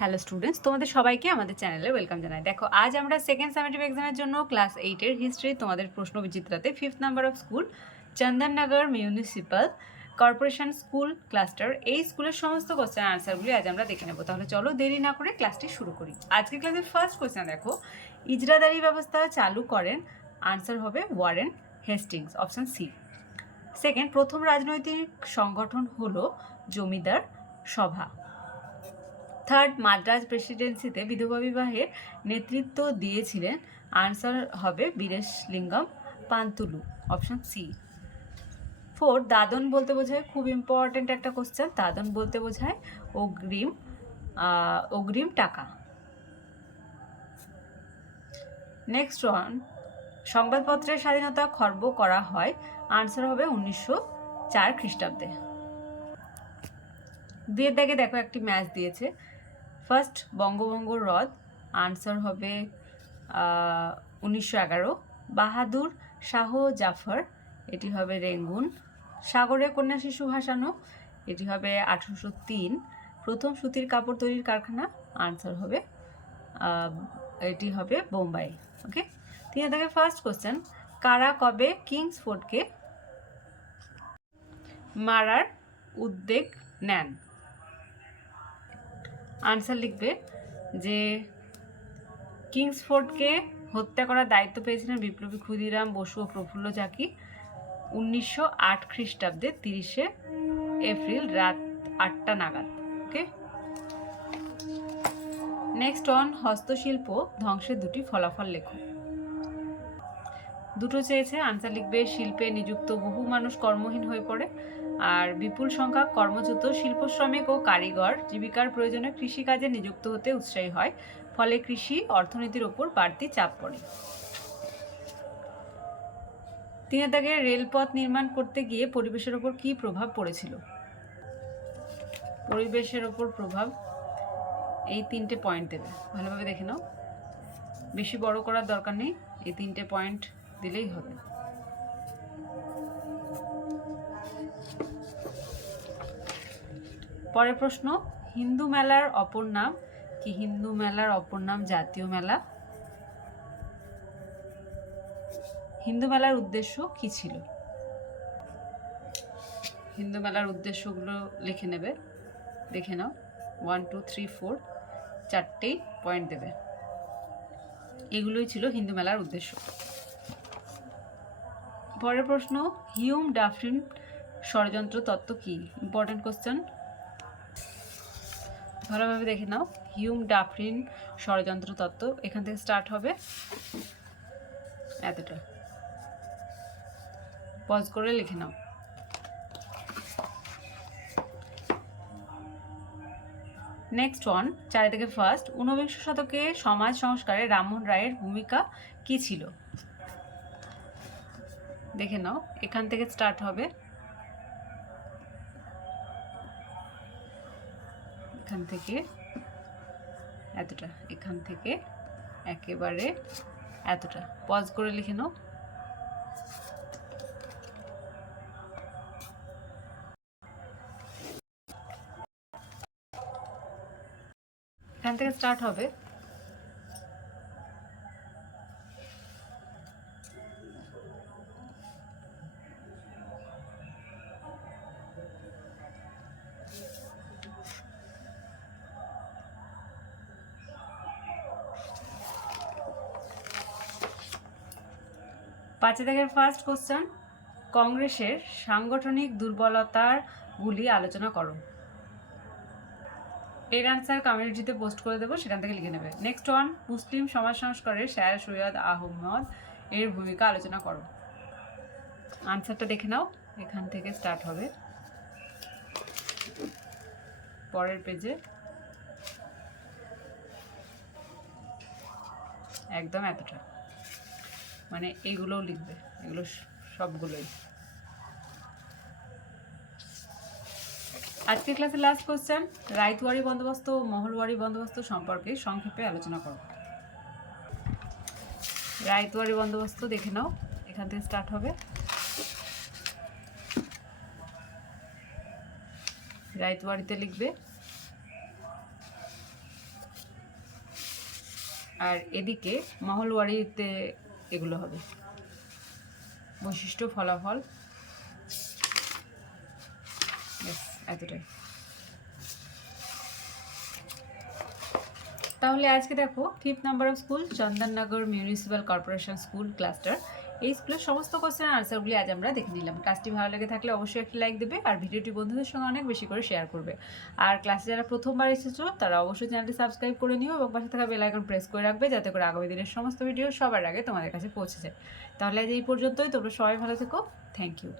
Hello students, তোমাদের সবাইকে আমাদের চ্যানেলে ওয়েলকাম জানাই। দেখো, আজ আমরা সেকেন্ড সামেটিভ এক্সামের জন্য ক্লাস 8-এর হিস্ট্রি তোমাদের প্রশ্ন বিচিত্রাতে 5th number of school Chandannagar municipal corporation school cluster, এই স্কুলের সমস্ত কোশ্চেন আনসারগুলি আজ আমরা দেখে নেব। তাহলে চলো দেরি না করে ক্লাসটি শুরু করি। আজকের ক্লাসের ফার্স্ট কোশ্চেন দেখো, ইজরাদারি ব্যবস্থা চালু করেন, আনসার হবে Warren Hastings, option C. Second, প্রথম রাজনৈতিক সংগঠন হলো জমিদার সভা। থার্ড, মাদ্রাজ প্রেসিডেন্সিতে বিধবা বিবাহের নেতৃত্ব দিয়েছিলেন, আনসার হবে বীরেশলিঙ্গম পান্তুলু, অপশন সি। ফোর্থ, দাদন বলতে বোঝায়, খুব ইম্পর্ট্যান্ট একটা কোশ্চেন, দাদন বলতে বোঝায় অগ্রিম টাকা। নেক্সট ওয়ান, সংবাদপত্রের স্বাধীনতা খর্ব করা হয়, আনসার হবে 1904 খ্রিস্টাব্দে। দুয়ের দাগে দেখো একটি ম্যাচ দিয়েছে। ফার্স্ট, বঙ্গভঙ্গ রদ, আনসার হবে 1911। বাহাদুর শাহ জাফর, এটি হবে রেঙ্গুন। সাগরে কন্যা শিশু ভাসানো, এটি হবে 1803। প্রথম সুতির কাপড় তৈরির কারখানা, আনসার হবে এটি হবে বোম্বাই। ওকে, তিন থেকে ফার্স্ট কোশ্চেন, কারা কবে কিংসফোর্ডকে মারার উদ্যোগ নেন? আনসার লিখবে যে কিংসফোর্ডকে হত্যা করার দায়িত্ব পেয়েছিলেন বিপ্লবী ক্ষুদিরাম বসু ও প্রফুল্ল চাকি 1908 খ্রিস্টাব্দে 30শে এপ্রিল রাত 8টা নাগাদ। ওকে, নেক্সট অন, হস্তশিল্প ধ্বংসের দুটি ফলাফল লেখো। দুটো চেয়েছে, আনসার লিখবে শিল্পে নিযুক্ত বহু মানুষ কর্মহীন হয়ে পড়ে, আর বিপুল সংখ্যক কর্মচ্যুত শিল্প শ্রমিক ও কারিগর জীবিকার প্রয়োজনে কৃষিকাজে নিযুক্ত হতে উৎসাহী হয়, ফলে কৃষি অর্থনীতির ওপর বাড়তি চাপ পড়ে। তিনের দাগে, রেলপথ নির্মাণ করতে গিয়ে পরিবেশের ওপর কী প্রভাব পড়েছিল? পরিবেশের ওপর প্রভাব, এই তিনটে পয়েন্ট দেবে, ভালোভাবে দেখে নাও, বেশি বড় করার দরকার নেই, এই তিনটে পয়েন্ট দিলেই হবে। পরের প্রশ্ন, হিন্দু মেলার অপর নাম কি? হিন্দু মেলার অপর নাম জাতীয় মেলা। হিন্দু মেলার উদ্দেশ্য কি ছিল? হিন্দু মেলার উদ্দেশ্যগুলো লিখে নেবে, দেখে নাও, 1 2 3 4 চারটেই পয়েন্ট দেবে, এগুলোই ছিল হিন্দু মেলার উদ্দেশ্য। পরের প্রশ্ন, হিউম ডাফরিন ষড়যন্ত্র তত্ত্ব কি? ইম্পর্টেন্ট কোশ্চেন, ভালোভাবে দেখে নাও। হিউম ডাফরিন ষড়যন্ত্র তত্ত্ব, এখান থেকে স্টার্ট হবে, এতটা পজ করে লিখে নাও। নেক্সট ওয়ান, 4 থেকে ফার্স্ট, ঊনবিংশ শতকে সমাজ সংস্কারে রামমোহন রায়ের ভূমিকা কি ছিল? দেখে নাও, এখান থেকে স্টার্ট হবে, এখান থেকে এতটা, এখান থেকে একেবারে এতটা, পজ করে লিখে নাও। এখান থেকে স্টার্ট হবে, পাঁচে থেকে ফার্স্ট কোশ্চেন, কংগ্রেসের সাংগঠনিক দুর্বলতাগুলি আলোচনা করো। এর আনসার কমিউনিটিতে পোস্ট করে দেবো, সেখান থেকে লিখে নেবে। নেক্সট ওয়ান, মুসলিম সমাজ সংস্কারে শাহ সৈয়দ আহমদ এর ভূমিকা আলোচনা করো। আনসারটা দেখে নাও, এখান থেকে স্টার্ট হবে, পরের পেজে একদম এতটা, মানে এইগুলোও লিখবে, এগুলো সবগুলোই। আজকের ক্লাসে লাস্ট কোশ্চেন, রায়তওয়ারি বন্দোবস্ত ও মহলওয়ারি বন্দোবস্ত সম্পর্কে সংক্ষেপে আলোচনা করো। রায়তওয়ারি বন্দোবস্ত দেখে নাও, এখান থেকে স্টার্ট হবে, রায়তওয়ারিতে লিখবে, আর এদিকে মহলওয়ারিতে এগুলো হবে বৈশিষ্ট্য ফলাফল, এতটাই। তাহলে আজকে দেখো 5th number of school Chandannagar municipal corporation school cluster, এই স্কুলের সমস্ত কোশ্চেনের আনসারগুলি আজ আমরা দেখে নিলাম। ক্লাসটি ভালো লেগে থাকলে অবশ্যই একটি লাইক দেবে আর ভিডিওটি বন্ধুদের সঙ্গে অনেক বেশি করে শেয়ার করবে। আর ক্লাসে যারা প্রথমবার এসেছো তারা অবশ্যই চ্যানেলটি সাবস্ক্রাইব করে নিও এবং পাশে থাকা বেল আইকন প্রেস করে রাখবে যাতে করে আগামী দিনের সমস্ত ভিডিও সবার আগে তোমাদের কাছে পৌঁছে যায়। তাহলে আজ এই পর্যন্তই, তোমরা সবাই ভালো থেকো। Thank you.